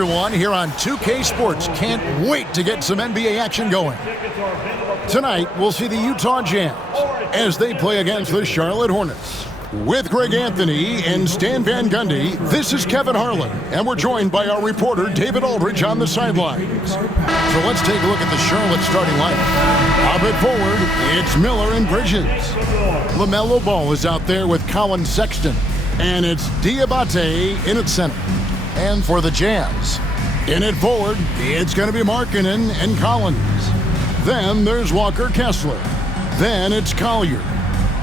everyone, here on 2K Sports. Can't wait to get some NBA action going. Tonight, we'll see the Utah Jazz as they play against the Charlotte Hornets. With Greg Anthony and Stan Van Gundy, this is Kevin Harlan, and we're joined by our reporter David Aldridge on the sidelines. So let's take a look at the Charlotte starting lineup. Up at forward, it's Miller and Bridges. LaMelo Ball is out there with Collin, Sexton, and it's Diabate in at center. And for the Jazz, in at forward, it's going to be Markkanen and Collins. Then there's Walker Kessler. Then it's Collier.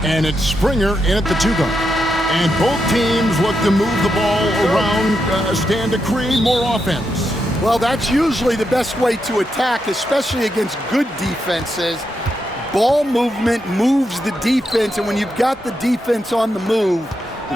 And it's Springer in at the two-guard. And both teams look to move the ball around, stand to create more offense. Well, that's usually the best way to attack, especially against good defenses. Ball movement moves the defense, and when you've got the defense on the move,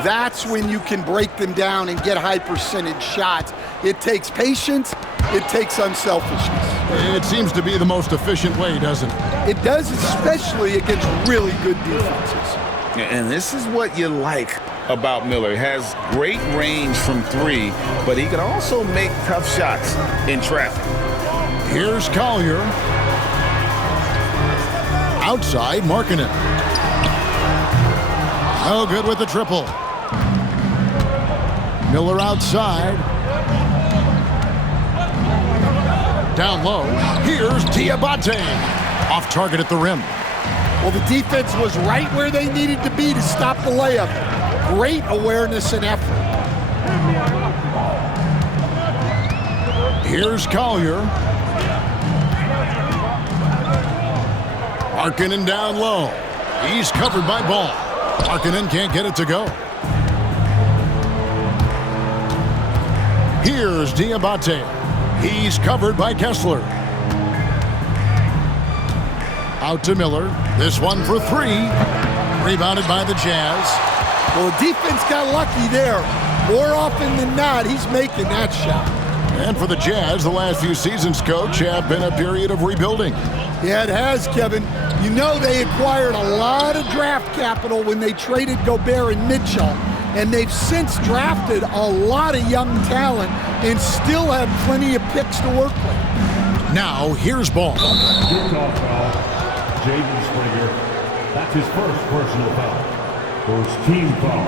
that's when you can break them down and get high percentage shots. It takes patience. It takes unselfishness. It seems to be the most efficient way, doesn't it? It does, especially against really good defenses. And this is what you like about Miller. He has great range from three, but he can also make tough shots in traffic. Here's Collier. Outside, Markkanen. Oh, good with the triple. Miller outside. Down low. Here's Diabate. Off target at the rim. Well, the defense was right where they needed to be to stop the layup. Great awareness and effort. Here's Collier. Markkanen down low. He's covered by Ball. Markkanen can't get it to go. Here's Diabate. He's covered by Kessler. Out to Miller. This one for three. Rebounded by the Jazz. Well, the defense got lucky there. More often than not, he's making that shot. And for the Jazz, the last few seasons, Coach, have been a period of rebuilding. Yeah, it has, Kevin. You know they acquired a lot of draft capital when they traded Gobert and Mitchell, and they've since drafted a lot of young talent and still have plenty of picks to work with. Now, here's Ball. Utah foul, Jaden Springer. That's his first personal foul. First team foul.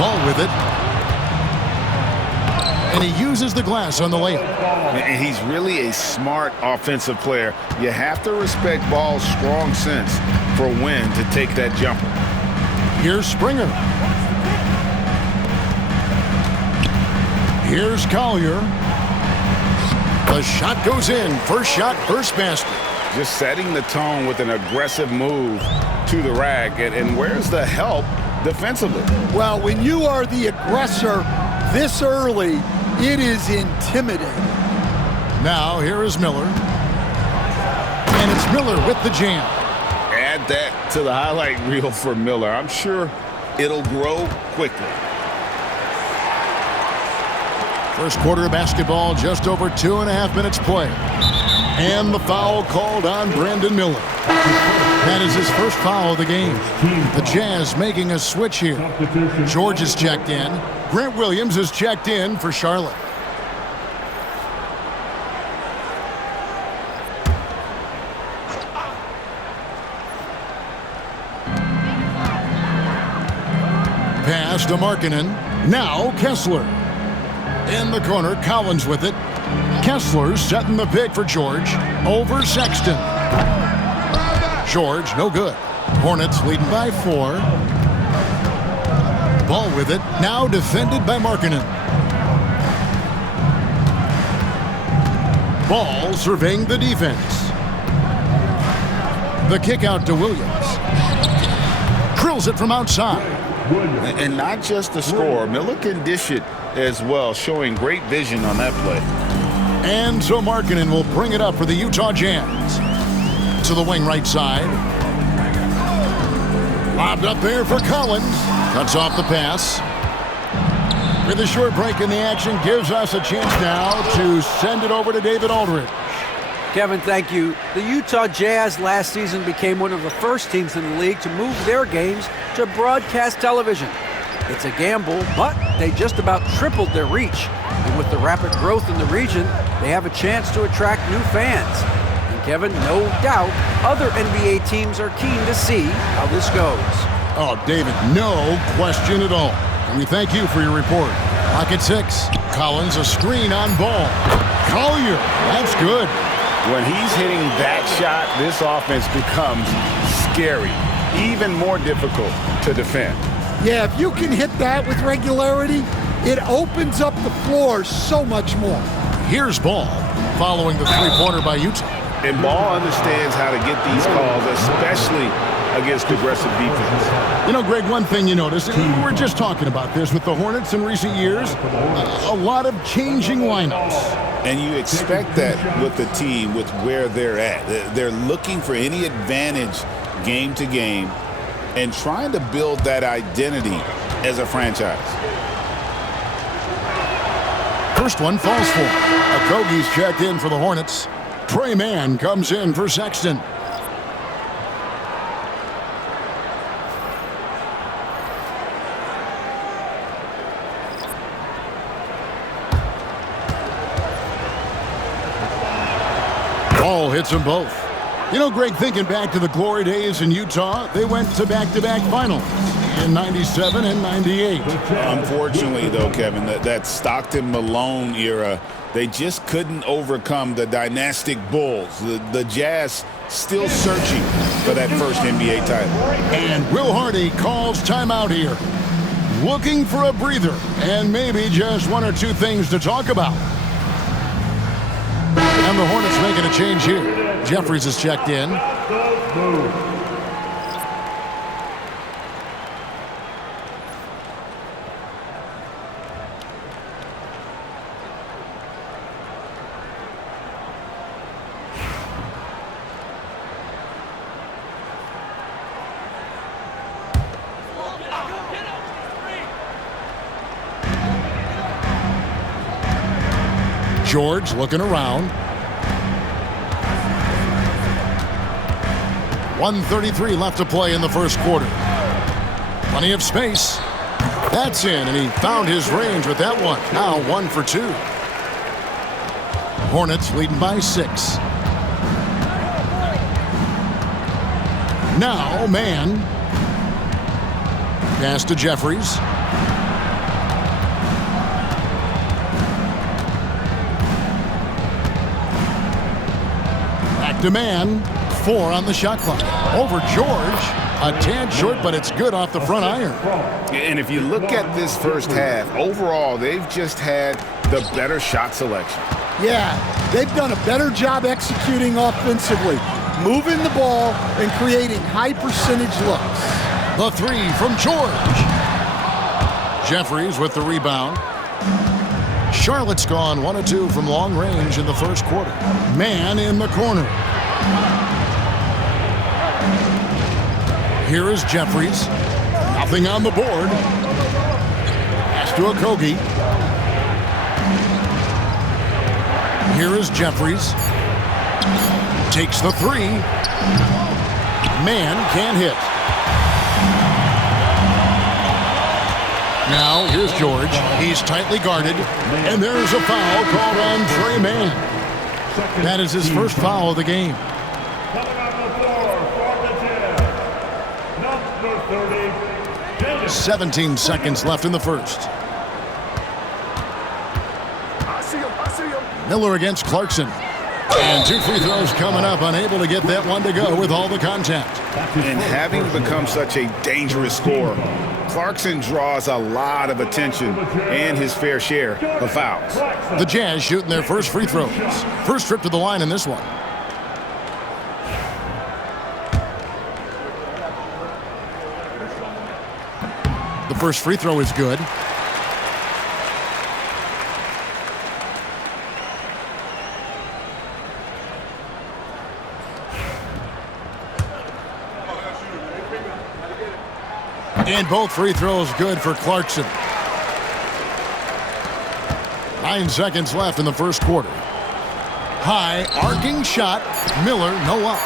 Ball with it. And he uses the glass on the layup. And he's really a smart offensive player. You have to respect Ball's strong sense for when to take that jumper. Here's Springer. Here's Collier. The shot goes in. First shot, first basket. Just setting the tone with an aggressive move to the rack. And where's the help defensively? Well, when you are the aggressor this early, it is intimidating. Now, here is Miller. And it's Miller with the jam. Add that to the highlight reel for Miller. I'm sure it'll grow quickly. First quarter of basketball, just over 2.5 minutes play. And the foul called on Brandon Miller. That is his first foul of the game. The Jazz making a switch here. George is checked in. Grant Williams is checked in for Charlotte. Pass to Markkanen. Now Kessler. In the corner, Collins with it. Kessler setting the pick for George. Over Sexton. George, no good. Hornets leading by 4. Ball with it. Now defended by Markkanen. Ball surveying the defense. The kick out to Williams. Drills it from outside. And not just the score. Miller can dish it as well, showing great vision on that play. And so Markkanen will bring it up for the Utah Jazz. To the wing right side. Lobbed up there for Collins. Cuts off the pass. With a short break in the action, gives us a chance now to send it over to David Aldridge. Kevin, thank you. The Utah Jazz last season became one of the first teams in the league to move their games to broadcast television. It's a gamble, but they just about tripled their reach. And with the rapid growth in the region, they have a chance to attract new fans. And Kevin, no doubt, other NBA teams are keen to see how this goes. Oh, David, no question at all. And we thank you for your report. Clock at 6. Collins a screen on ball. Collier, that's good. When he's hitting that shot, this offense becomes scary, even more difficult to defend. Yeah, if you can hit that with regularity, it opens up the floor so much more. Here's Ball, following the three-pointer by Utah. And Ball understands how to get these calls, especially against aggressive defense. You know, Greg, one thing you notice, we were just talking about this with the Hornets in recent years, a lot of changing lineups. And you expect that with the team, with where they're at. They're looking for any advantage game to game and trying to build that identity as a franchise. First one falls for him. Okogie's checked in for the Hornets. Trey Mann comes in for Sexton. Ball hits them both. You know, Greg, thinking back to the glory days in Utah, they went to back-to-back finals in 97 and 98. Unfortunately, though, Kevin, that Stockton-Malone era, they just couldn't overcome the dynastic Bulls. The Jazz still searching for that first NBA title. And Will Hardy calls timeout here. Looking for a breather and maybe just one or two things to talk about. And the Hornets making a change here. Jeffries is checked in. George looking around. 1:33 left to play in the first quarter. Plenty of space. That's in, and he found his range with that one. Now 1 for 2. Hornets leading by 6. Now Mann. Pass to Jeffries. Back to Mann. 4 on the shot clock. Over George. A tad short, but it's good off the front iron. And if you look at this first half, overall, they've just had the better shot selection. Yeah, they've done a better job executing offensively, moving the ball and creating high percentage looks. The 3 from George. Jeffries with the rebound. Charlotte's gone 1 of 2 from long range in the first quarter. Mann in the corner. Here is Jeffries. Nothing on the board. Pass to Okogie. Here is Jeffries. Takes the 3. Mann can't hit. Now here's George. He's tightly guarded. And there's a foul called on Trey Mann. That is his first foul of the game. 17 seconds left in the first. Miller against Clarkson. And 2 free throws coming up, unable to get that one to go with all the contact. And having become such a dangerous scorer, Clarkson draws a lot of attention and his fair share of fouls. The Jazz shooting their first free throws. First trip to the line in this one. The first free throw is good. And both free throws good for Clarkson. 9 seconds left in the first quarter. High, arcing shot. Miller, no up.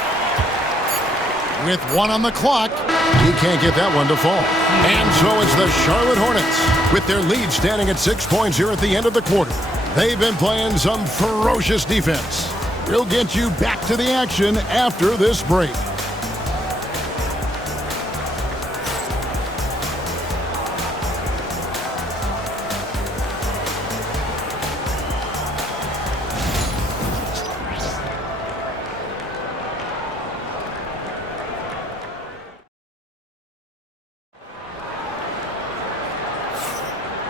With 1 on the clock, he can't get that one to fall. And so it's the Charlotte Hornets, with their lead standing at 6 points here at the end of the quarter. They've been playing some ferocious defense. We'll get you back to the action after this break.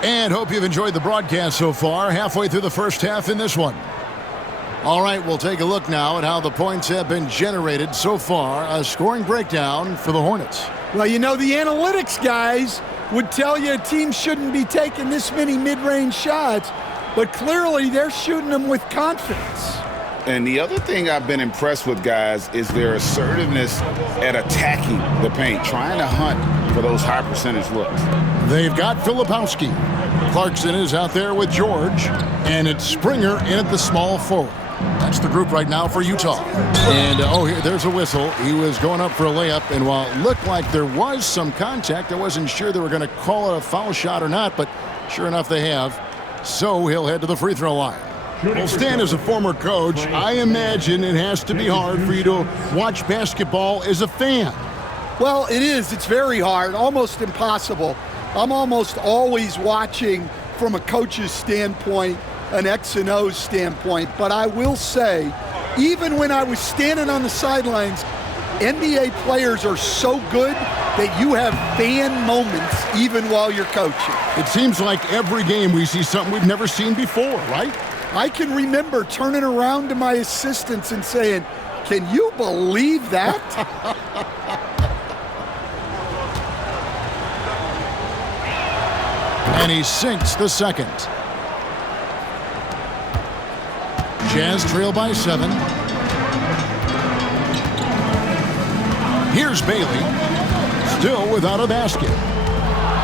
And hope you've enjoyed the broadcast so far. Halfway through the first half in this one. All right, we'll take a look now at how the points have been generated so far. A scoring breakdown for the Hornets. Well, you know, the analytics guys would tell you a team shouldn't be taking this many mid-range shots, but clearly they're shooting them with confidence. And the other thing I've been impressed with, guys, is their assertiveness at attacking the paint, trying to hunt for those high percentage looks. They've got Filipowski. Clarkson is out there with George, and it's Springer in at the small forward. That's the group right now for Utah. And, here, there's a whistle. He was going up for a layup, and while it looked like there was some contact, I wasn't sure they were going to call it a foul shot or not, but sure enough they have. So he'll head to the free throw line. Well, Stan, as a former coach, I imagine it has to be hard for you to watch basketball as a fan. Well, it is. It's very hard, almost impossible. I'm almost always watching from a coach's standpoint, an X and O's standpoint. But I will say, even when I was standing on the sidelines, NBA players are so good that you have fan moments even while you're coaching. It seems like every game we see something we've never seen before, right? I can remember turning around to my assistants and saying, "Can you believe that?" And he sinks the second. Jazz trail by 7. Here's Bailey, still without a basket.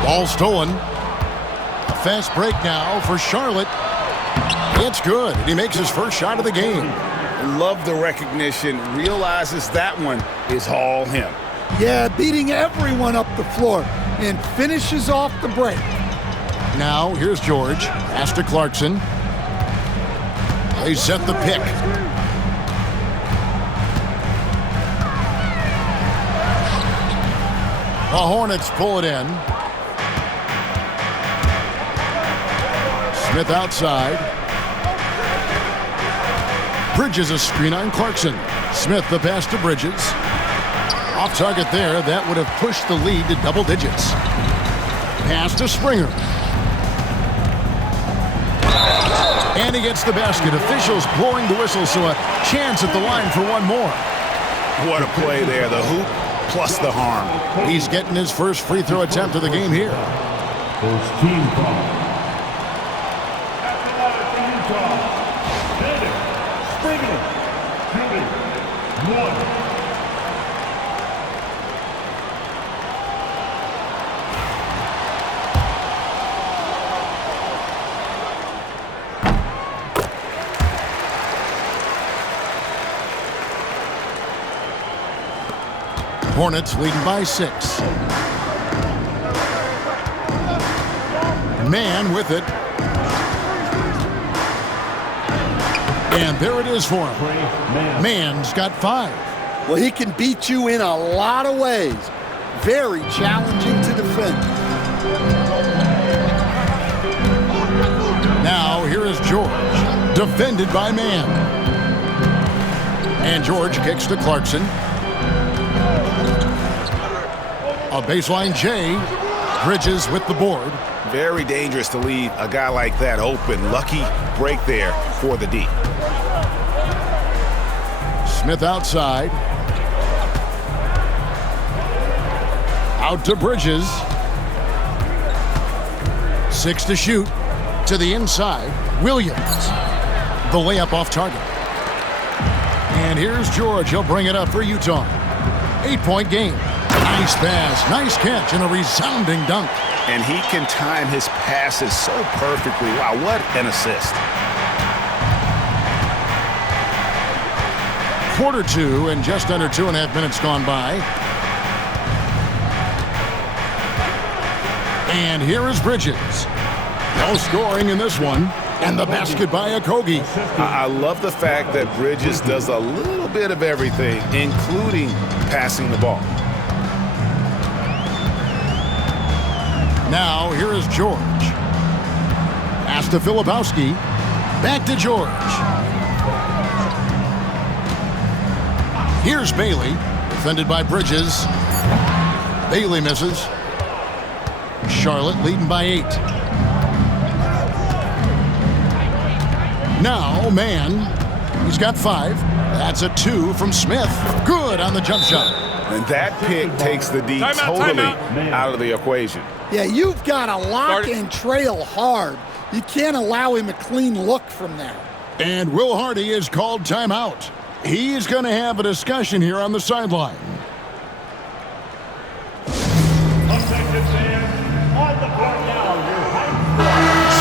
Ball stolen. A fast break now for Charlotte. It's good, and he makes his first shot of the game. Love the recognition, realizes that one is all him. Yeah, beating everyone up the floor and finishes off the break. Now, here's George. Pass to Clarkson. They set the pick. The Hornets pull it in. Smith outside. Bridges a screen on Clarkson. Smith the pass to Bridges. Off target there. That would have pushed the lead to double digits. Pass to Springer. And he gets the basket. Officials blowing the whistle, so a chance at the line for one more. What a play there. The hoop plus the harm. He's getting his first free throw attempt of the game here. First team foul. At the line for Utah, Springer, shooting 1. Hornets leading by 6. Man with it. And there it is for him. Man's got 5. Well, he can beat you in a lot of ways. Very challenging to defend. Now, here is George. Defended by Man. And George kicks to Clarkson. A baseline J. Bridges with the board. Very dangerous to leave a guy like that open. Lucky break there for the D. Smith outside. Out to Bridges. 6 to shoot. To the inside. Williams. The layup off target. And here's George. He'll bring it up for Utah. 8-point game. Nice pass, nice catch, and a resounding dunk. And he can time his passes so perfectly. Wow, what an assist. Quarter two and just under 2.5 minutes gone by. And here is Bridges. No scoring in this one. And the basket by Okogie. I love the fact that Bridges does a little bit of everything, including passing the ball. Now, here is George. Pass to Filipowski. Back to George. Here's Bailey. Defended by Bridges. Bailey misses. Charlotte leading by 8. Now, Mann. He's got 5. That's a 2 from Smith. Good on the jump shot. And that pick takes the D totally out of the equation. Yeah, you've got to lock and trail hard. You can't allow him a clean look from there. And Will Hardy is called timeout. He's going to have a discussion here on the sideline.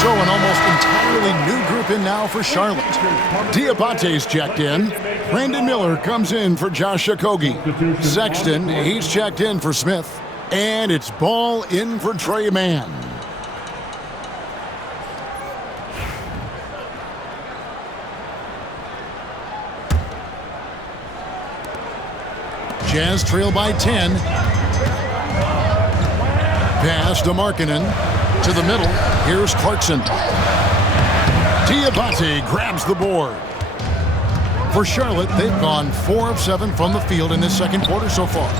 So an almost entirely new group in now for Charlotte. Diabate's checked in. Brandon Miller comes in for Josh Okogie. Sexton, he's checked in for Smith. And it's ball in for Trey Mann. Jazz trail by 10. Pass to Markkanen. To the middle. Here's Clarkson. Diabate grabs the board. For Charlotte, they've gone 4 of 7 from the field in this second quarter so far.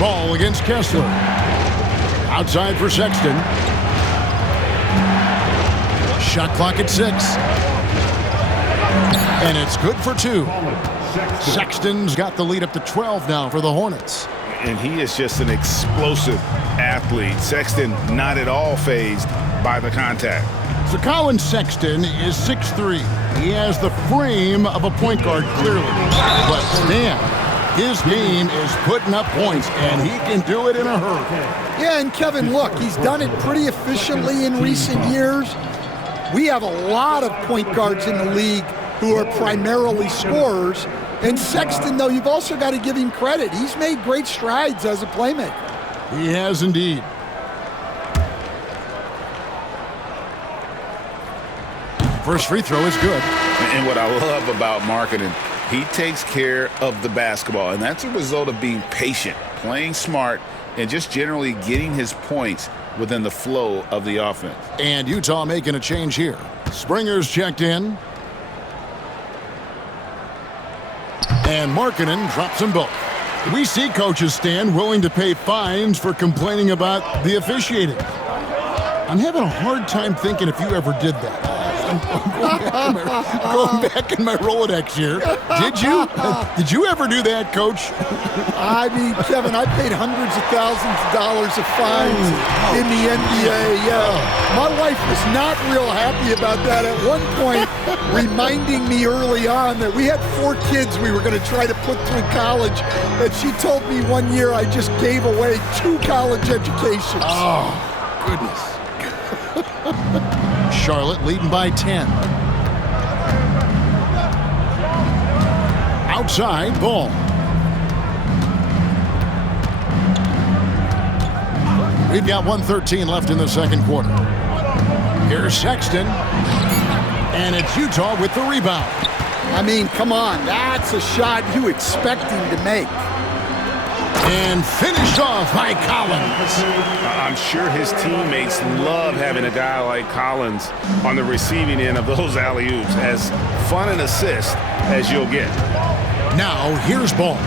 Ball against Kessler. Outside for Sexton. Shot clock at 6. And it's good for 2. Sexton's got the lead up to 12 now for the Hornets. And he is just an explosive athlete. Sexton not at all fazed by the contact. So Collin Sexton is 6'3". He has the frame of a point guard, clearly. But Stan, his game is putting up points, and he can do it in a hurry. Yeah, and Kevin, look, he's done it pretty efficiently in recent years. We have a lot of point guards in the league who are primarily scorers. And Sexton, though, you've also got to give him credit. He's made great strides as a playmaker. He has indeed. First free throw is good. And what I love about Markkanen, he takes care of the basketball. And that's a result of being patient, playing smart, and just generally getting his points within the flow of the offense. And Utah making a change here. Springer's checked in. And Markkanen drops them both. We see coaches stand willing to pay fines for complaining about the officiating. I'm having a hard time thinking if you ever did that. I'm going back in my Rolodex here. Did you? Did you ever do that, Coach? I mean, Kevin, I paid hundreds of thousands of dollars of fines in the NBA. My wife was not real happy about that at one point, reminding me early on that we had 4 kids we were going to try to put through college. And she told me one year I just gave away 2 college educations. Oh, goodness. Charlotte leading by 10. Outside, ball. We've got 1:13 left in the second quarter. Here's Sexton. And it's Utah with the rebound. I mean, come on. That's a shot you expect him to make. And finished off by Collins. I'm sure his teammates love having a guy like Collins on the receiving end of those alley-oops. As fun an assist as you'll get. Now, here's ball.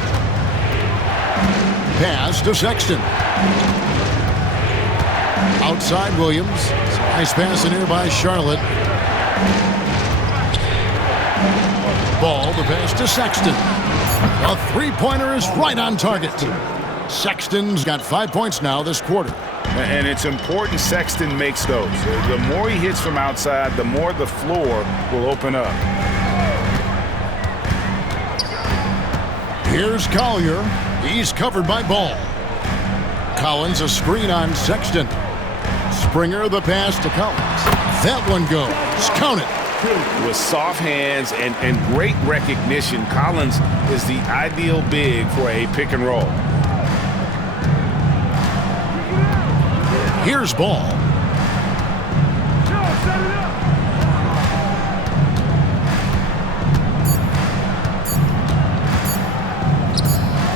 Pass to Sexton. Outside Williams. Nice pass in here by Charlotte. Ball, the pass to Sexton. A three-pointer is right on target. Sexton's got 5 points now this quarter. And it's important Sexton makes those. The more he hits from outside, the more the floor will open up. Here's Collier. He's covered by Ball. Collins a screen on Sexton. Springer the pass to Collins. That one goes. Count it. With soft hands and great recognition, Collins is the ideal big for a pick and roll. Here's ball.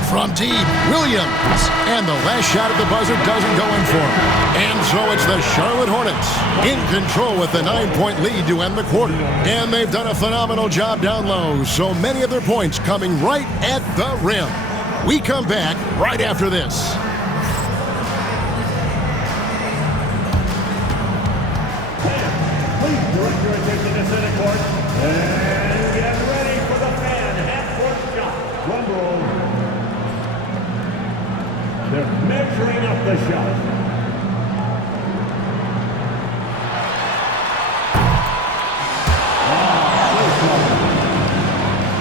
From deep, Williams. And the last shot at the buzzer doesn't go in for him. And so it's the Charlotte Hornets in control with the 9-point lead to end the quarter. And they've done a phenomenal job down low, so many of their points coming right at the rim. We come back right after this. Please direct your attention to center court and get ready for the fan half-court shot. Drum roll. They're measuring up the shot.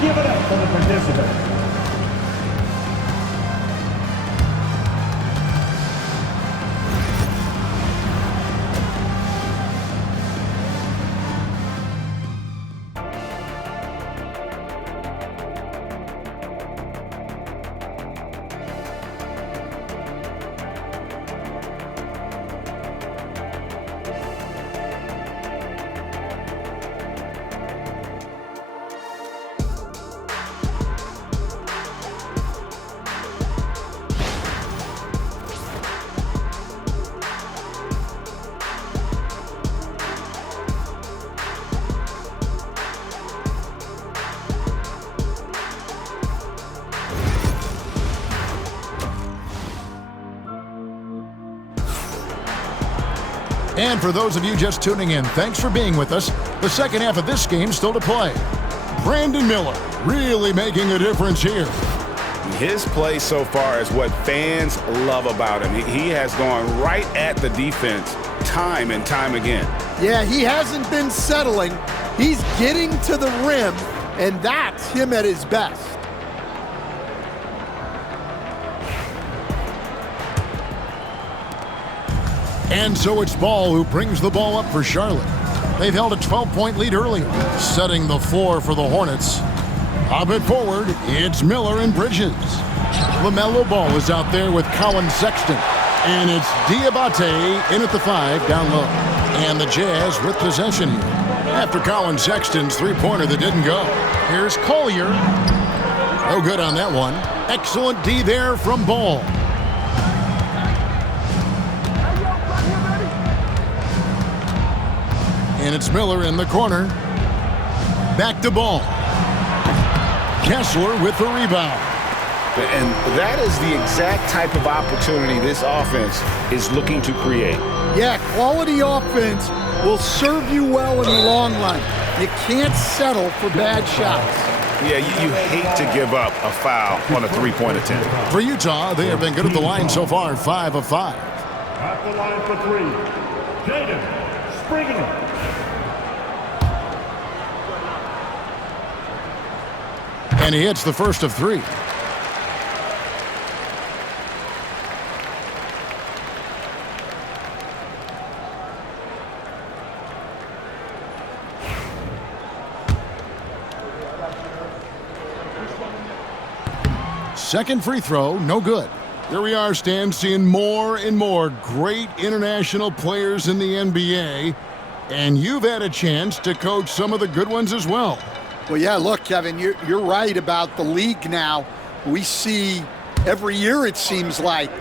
Give it up for the participants. And for those of you just tuning in, thanks for being with us. The second half of this game still to play. Brandon Miller really making a difference here. His play so far is what fans love about him. He has gone right at the defense time and time again. Yeah, he hasn't been settling. He's getting to the rim, and that's him at his best. And so it's Ball who brings the ball up for Charlotte. They've held a 12-point lead earlier, setting the floor for the Hornets. Up it forward, it's Miller and Bridges. LaMelo Ball is out there with Collin Sexton. And it's Diabate in at the 5 down low. And the Jazz with possession here. After Collin Sexton's three-pointer that didn't go. Here's Collier. No good on that one. Excellent D there from Ball. And it's Miller in the corner. Back to Ball. Kessler with the rebound. And that is the exact type of opportunity this offense is looking to create. Yeah, quality offense will serve you well in the long run. You can't settle for bad shots. Yeah, you hate to give up a foul on a three-point attempt. For Utah, they have been good at the line so far, 5 of 5. At the line for three, Jaden Springer. And he hits the first of 3. Second free throw, no good. Here we are, Stan, seeing more and more great international players in the NBA. And you've had a chance to coach some of the good ones as well. Well, yeah, look, Kevin, you're right about the league now. We see every year, it seems like,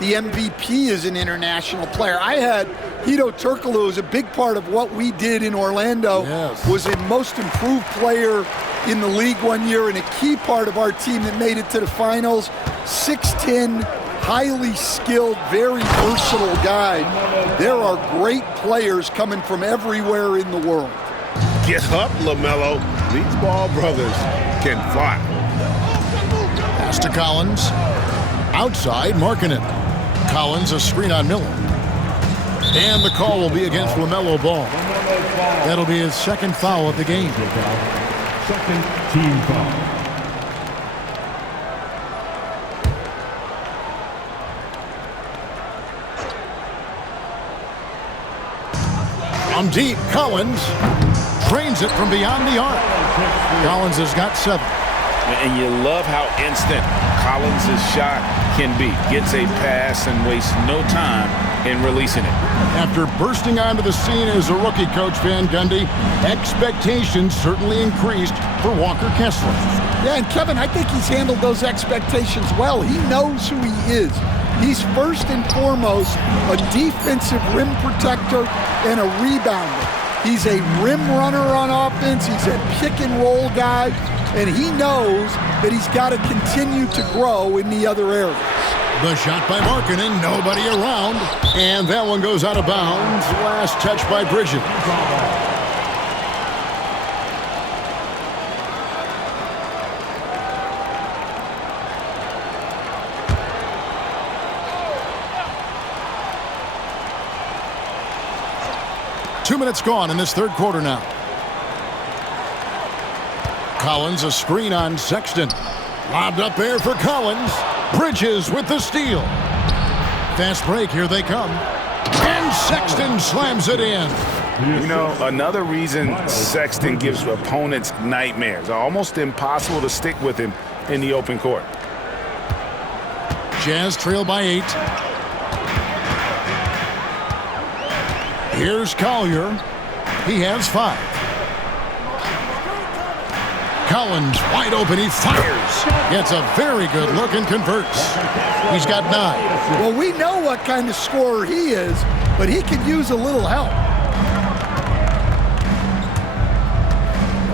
the MVP is an international player. I had Hedo Turkoglu, who was a big part of what we did in Orlando, yes. Was a most improved player in the league one year and a key part of our team that made it to the finals. 6'10", highly skilled, very versatile guy. There are great players coming from everywhere in the world. Get up, LaMelo. These Ball brothers can fly. Pass to Collins. Outside, marking it. Collins, a screen on Miller. And the call will be against LaMelo Ball. That'll be his second foul of the game. Second team foul. From deep, Collins Drains it from beyond the arc. Collins has got 7. And you love how instant Collins' shot can be. Gets a pass and wastes no time in releasing it. After bursting onto the scene as a rookie, Coach Van Gundy, expectations certainly increased for Walker Kessler. Yeah, and Kevin, I think he's handled those expectations well. He knows who he is. He's first and foremost a defensive rim protector and a rebounder. He's a rim runner on offense. He's a pick-and-roll guy, and he knows that he's got to continue to grow in the other areas. The shot by Markkanen, nobody around, and that one goes out of bounds. Last touch by Bridges. 2 minutes gone in this third quarter now. Collins, a screen on Sexton. Lobbed up there for Collins. Bridges with the steal. Fast break, here they come. And Sexton slams it in. You know, another reason Sexton gives opponents nightmares. Almost impossible to stick with him in the open court. Jazz trail by 8. Here's Collier. He has 5. Collins wide open. He fires. Gets a very good look and converts. He's got 9. Well, we know what kind of scorer he is, but he could use a little help.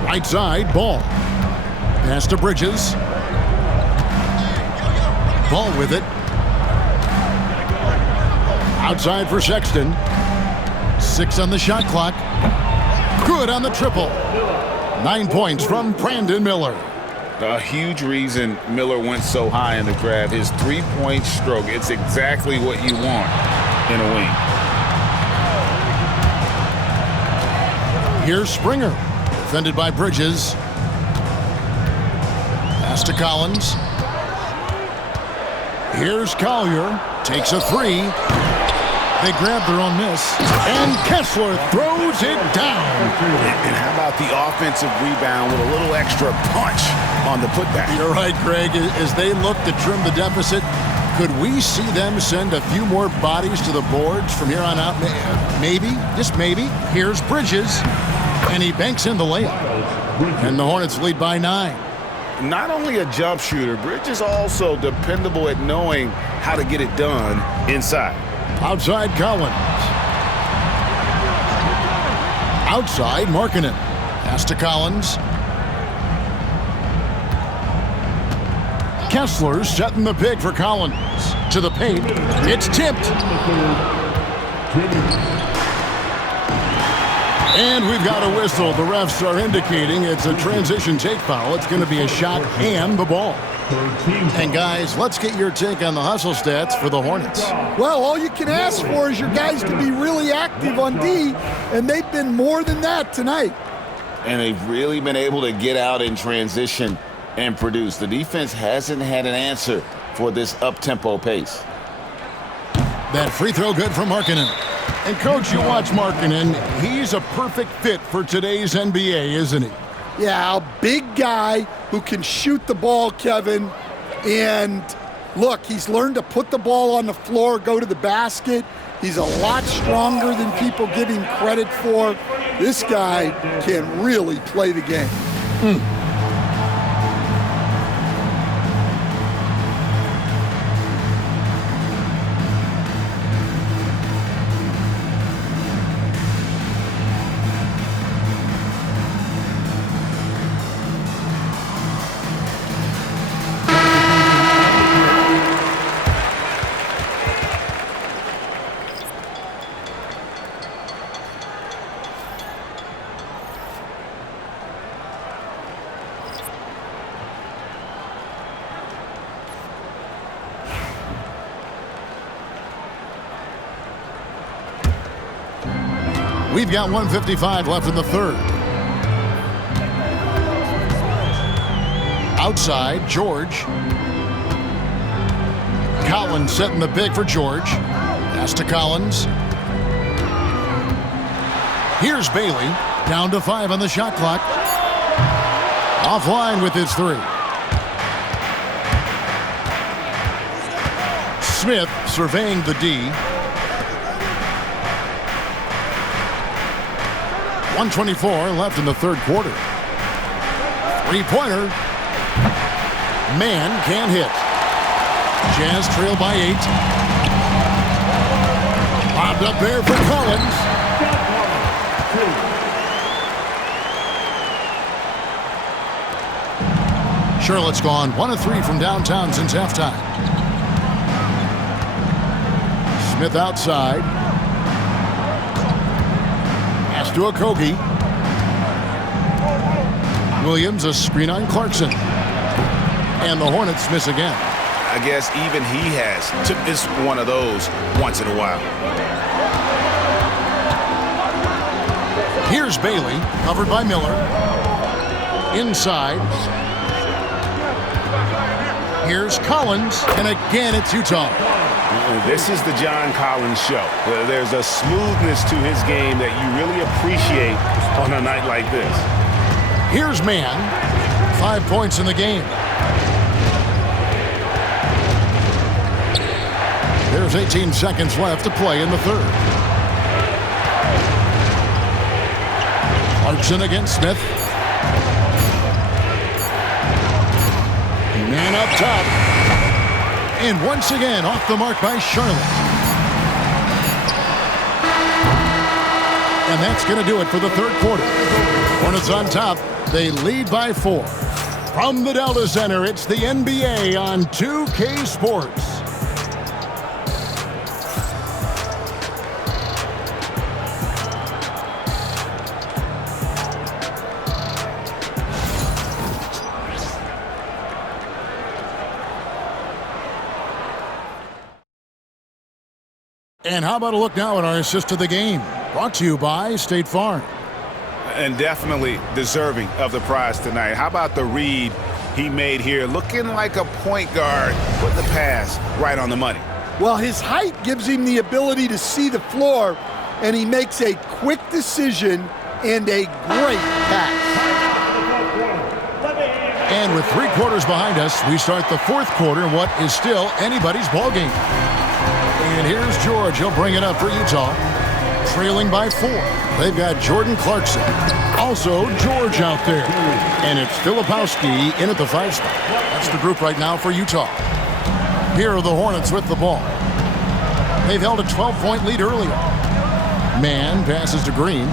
Right side, Ball. Pass to Bridges. Ball with it. Outside for Sexton. 6 on the shot clock. Good on the triple. 9 points from Brandon Miller. A huge reason Miller went so high in the draft. His three-point stroke. It's exactly what you want in a wing. Here's Springer. Defended by Bridges. Pass to Collins. Here's Collier. Takes a 3. They grab their own miss. And Kessler throws it down. And how about the offensive rebound with a little extra punch on the putback? You're right, Greg. As they look to trim the deficit, could we see them send a few more bodies to the boards from here on out? Maybe, just maybe. Here's Bridges. And he banks in the layup. And the Hornets lead by 9. Not only a jump shooter, Bridges also dependable at knowing how to get it done inside. Outside Collins. Outside Markkanen. Pass to Collins. Kessler setting the pick for Collins. To the paint. It's tipped. And we've got a whistle. The refs are indicating it's a transition take foul. It's going to be a shot and the ball. And guys, let's get your take on the hustle stats for the Hornets. Well, all you can ask for is your guys to be really active on D, and they've been more than that tonight. And they've really been able to get out in transition and produce. The defense hasn't had an answer for this up-tempo pace. That free throw good from Markkanen. And Coach, you watch Markkanen. He's a perfect fit for today's NBA, isn't he? Yeah, a big guy who can shoot the ball, Kevin. And look, he's learned to put the ball on the floor, go to the basket. He's a lot stronger than people give him credit for. This guy can really play the game. We've got 1:55 left in the third. Outside, George. Collins setting the pick for George. Pass to Collins. Here's Bailey. Down to 5 on the shot clock. Offline with his 3. Smith surveying the D. 1:24 left in the third quarter. Three-pointer. Man can't hit. Jazz trail by 8. Bobbed up there for Collins. Charlotte's gone 1 of 3 from downtown since halftime. Smith outside. Pass to Okogie. Williams a screen on Clarkson. And the Hornets miss again. I guess even he has to miss one of those once in a while. Here's Bailey, covered by Miller. Inside. Here's Collins, and again it's Utah. This is the John Collins show. There's a smoothness to his game that you really appreciate on a night like this. Here's Man, 5 points in the game. There's 18 seconds left to play in the third. Clarkson against Smith. Man up top. And once again, off the mark by Charlotte. And that's going to do it for the third quarter. Hornets on top. They lead by 4. From the Delta Center, it's the NBA on 2K Sports. And how about a look now at our assist to the game? Brought to you by State Farm. And definitely deserving of the prize tonight. How about the read he made here? Looking like a point guard. Put the pass right on the money. Well, his height gives him the ability to see the floor, and he makes a quick decision and a great pass. And with 3 quarters behind us, we start the fourth quarter in what is still anybody's ball game. And here's George. He'll bring it up for Utah. Trailing by 4. They've got Jordan Clarkson. Also George out there. And it's Filipowski in at the 5 spot. That's the group right now for Utah. Here are the Hornets with the ball. They've held a 12-point lead earlier. Man passes to Green.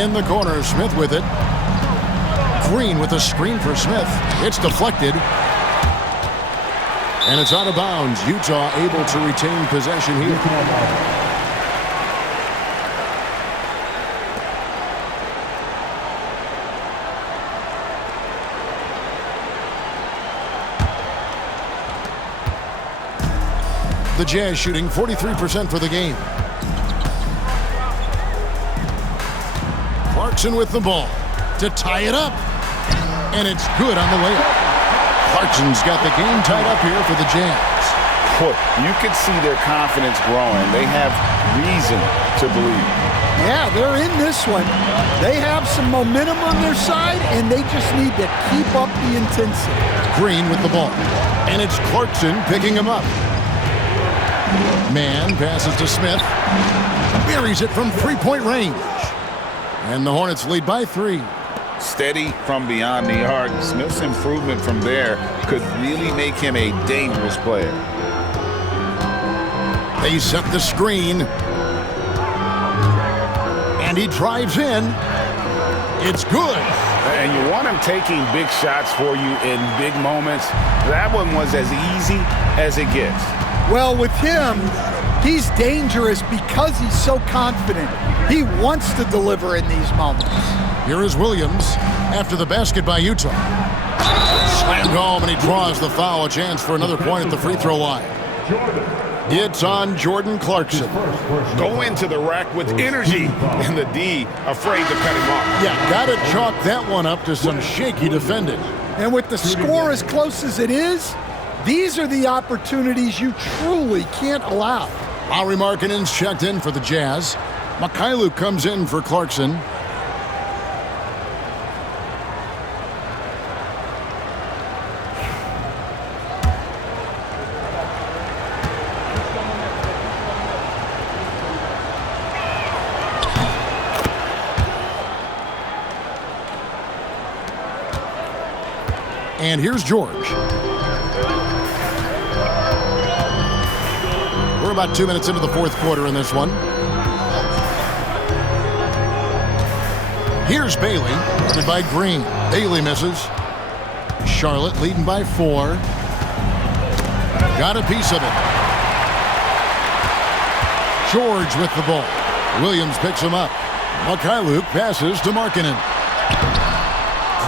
In the corner, Smith with it. Green with a screen for Smith. It's deflected. And it's out of bounds. Utah able to retain possession here. The Jazz shooting 43% for the game. Clarkson with the ball to tie it up. And it's good on the layup. Clarkson's got the game tied up here for the Jazz. Boy, you can see their confidence growing. They have reason to believe. Yeah, they're in this one. They have some momentum on their side, and they just need to keep up the intensity. Green with the ball. And it's Clarkson picking him up. Man passes to Smith. Buries it from 3-point range. And the Hornets lead by 3. Steady from beyond the arc. Smith's improvement from there could really make him a dangerous player. They set the screen. And he drives in. It's good. And you want him taking big shots for you in big moments. That one was as easy as it gets. Well, with him, he's dangerous because he's so confident. He wants to deliver in these moments. Here is Williams after the basket by Utah. Slammed home, and he draws the foul. A chance for another point at the free throw line. It's on Jordan Clarkson. Go into the rack with energy, and the D afraid to cut him off. Yeah, got to chalk that one up to some shaky defending. And with the score as close as it is, these are the opportunities you truly can't allow. Lauri Markkanen's checked in for the Jazz. Mikhailiuk comes in for Clarkson. And here's George. We're about 2 minutes into the fourth quarter in this one. Here's Bailey, guarded by Green. Bailey misses. Charlotte leading by 4. Got a piece of it. George with the ball. Williams picks him up. Mikhailiuk passes to Markkanen.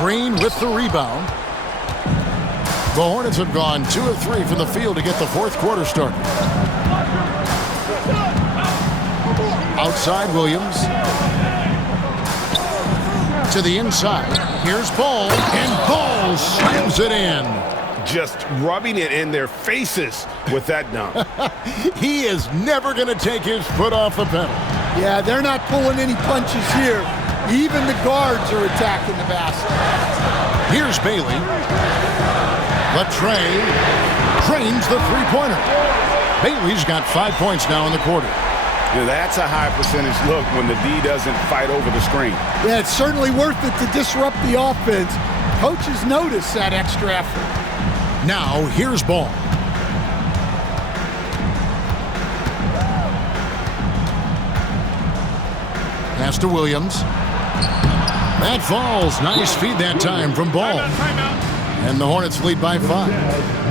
Green with the rebound. The Hornets have gone 2 of 3 from the field to get the fourth quarter started. Outside Williams. To the inside. Here's Ball. And Ball slams it in. Just rubbing it in their faces with that dunk. He is never going to take his foot off the pedal. Yeah, they're not pulling any punches here. Even the guards are attacking the basket. Here's Bailey. Latrey drains the three-pointer. Bailey's got 5 points now in the quarter. Yeah, that's a high percentage look when the D doesn't fight over the screen. Yeah, it's certainly worth it to disrupt the offense. Coaches notice that extra effort. Now, here's Ball. Pass to Williams. That falls. Nice feed that time from Ball. And the Hornets lead by 5.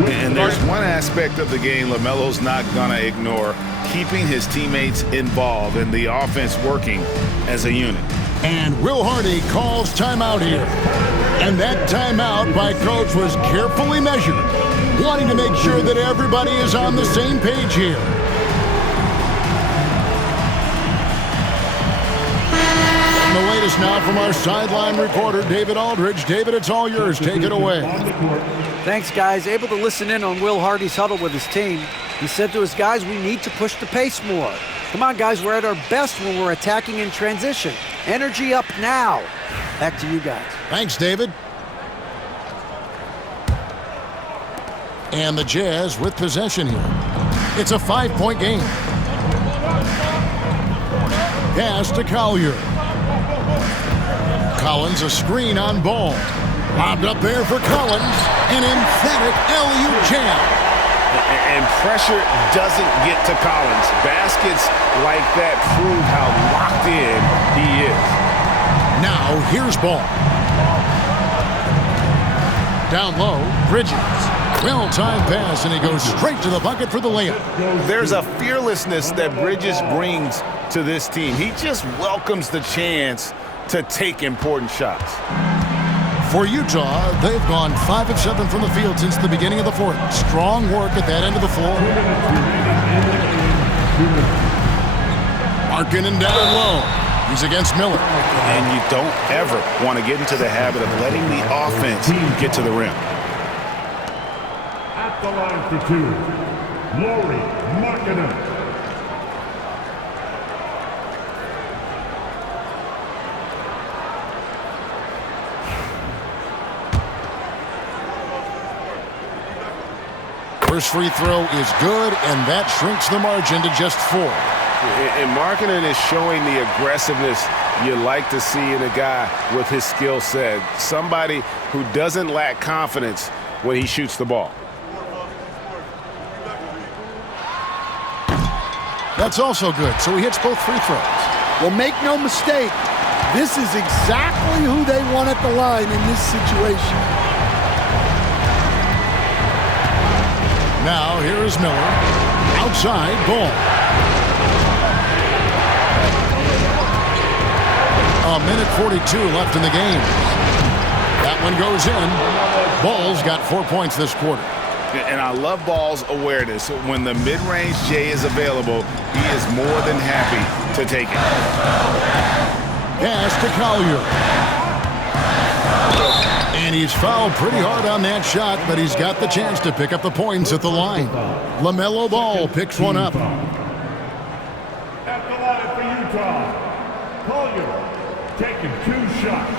And there's one aspect of the game LaMelo's not going to ignore, keeping his teammates involved and the offense working as a unit. And Will Hardy calls timeout here. And that timeout by Coach was carefully measured, wanting to make sure that everybody is on the same page here. And the latest now from our sideline reporter, David Aldridge. David, it's all yours. Take it away. Thanks, guys. Able to listen in on Will Hardy's huddle with his team. He said to his guys, we need to push the pace more. Come on, guys, we're at our best when we're attacking in transition. Energy up now. Back to you guys. Thanks, David. And the Jazz with possession here. It's a 5-point game. Pass to Collier. Collins a screen on Ball. Lobbed up there for Collins. An emphatic alley-oop jam. And pressure doesn't get to Collins. Baskets like that prove how locked in he is. Now here's Ball. Down low, Bridges. Well-timed pass, and he goes straight to the bucket for the layup. There's a fearlessness that Bridges brings to this team. He just welcomes the chance to take important shots. For Utah, they've gone 5 of 7 from the field since the beginning of the fourth. Strong work at that end of the floor. Markkanen down low. He's against Miller. And you don't ever want to get into the habit of letting the offense get to the rim. At the line for 2, Lauri Markkanen. First free throw is good, and that shrinks the margin to just 4. And Markkanen is showing the aggressiveness you like to see in a guy with his skill set. Somebody who doesn't lack confidence when he shoots the ball. That's also good, so he hits both free throws. Well, make no mistake, this is exactly who they want at the line in this situation. Now, here is Miller. Outside, Ball. A minute 42 left in the game. That one goes in. Ball's got 4 points this quarter. And I love Ball's awareness. When the mid-range J is available, he is more than happy to take it. Pass to Collier. And he's fouled pretty hard on that shot, but he's got the chance to pick up the points at the line. LaMelo Ball picks one up. Utah, Collin, taking 2 shots.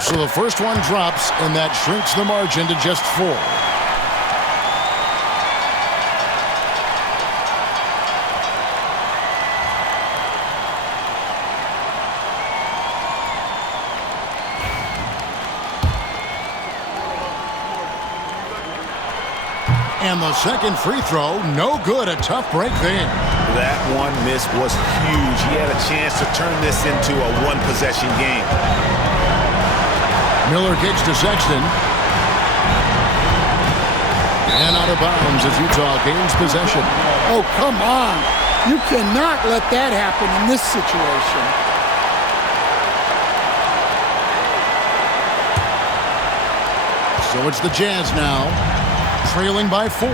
So the first one drops, and that shrinks the margin to just 4. And the second free throw, no good. A tough break there. That one miss was huge. He had a chance to turn this into a one-possession game. Miller kicks to Sexton. And out of bounds as Utah gains possession. Oh, come on. You cannot let that happen in this situation. So it's the Jazz now, trailing by 4.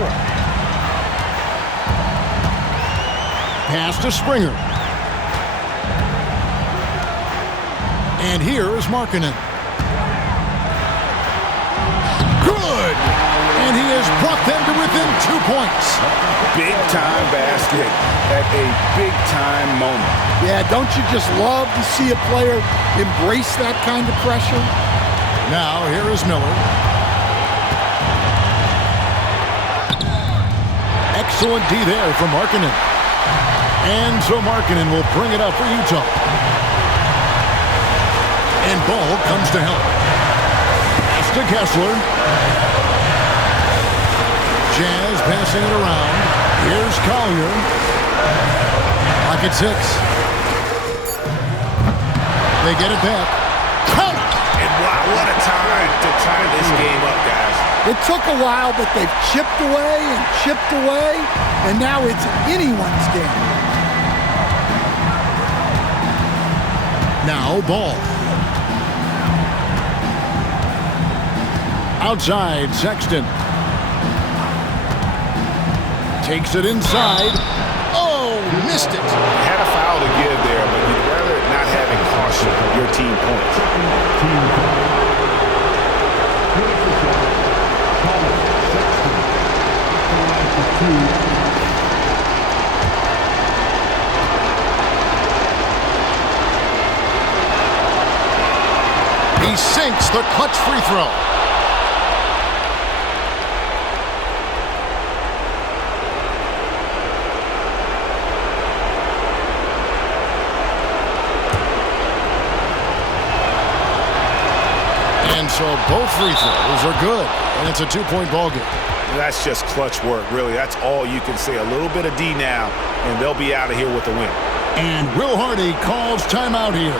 Pass to Springer. And here is Markkanen. Good! And he has brought them to within 2 points. Big-time basket at a big-time moment. Yeah, don't you just love to see a player embrace that kind of pressure? Now, here is Miller. Excellent D there from Markkanen. And so Markkanen will bring it up for Utah. And ball comes to help. Pass to Kessler. Jazz passing it around. Here's Collier. Pocket 6. They get it back. Count! And wow, what a time to tie this game up, guys. It took a while, but they've chipped away, and now it's anyone's game. Now ball. Outside, Sexton. Takes it inside. Oh, missed it. Had a foul to give there, but you'd rather it not have it cost your team points. He sinks the clutch free throw. And so both free throws are good, and it's a 2-point ball game. That's just clutch work, really. That's all you can say. A little bit of D now, and they'll be out of here with the win. And Will Hardy calls timeout here.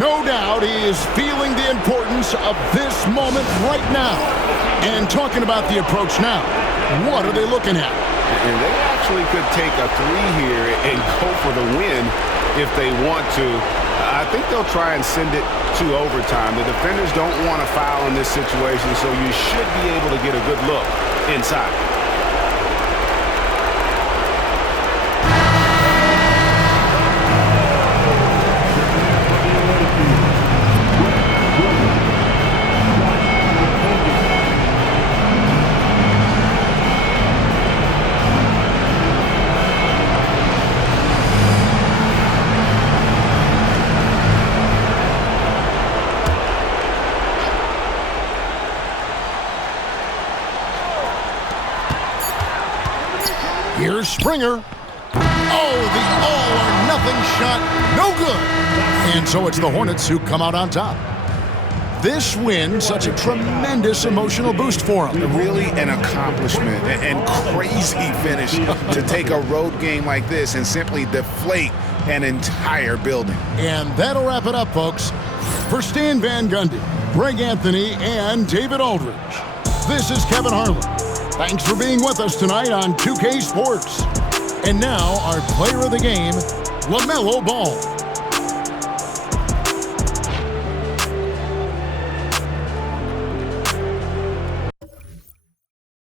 No doubt he is feeling the importance of this moment right now. And talking about the approach now, what are they looking at? And they actually could take a 3 here and go for the win if they want to. I think they'll try and send it to overtime. The defenders don't want to foul in this situation, so you should be able to get a good look inside. Here's Springer. Oh, the all-or-nothing shot. No good. And so it's the Hornets who come out on top. This win, such a tremendous emotional boost for them. Really an accomplishment and crazy finish to take a road game like this and simply deflate an entire building. And that'll wrap it up, folks. For Stan Van Gundy, Greg Anthony, and David Aldridge, this is Kevin Harlan. Thanks for being with us tonight on 2K Sports. And now, our player of the game, LaMelo Ball.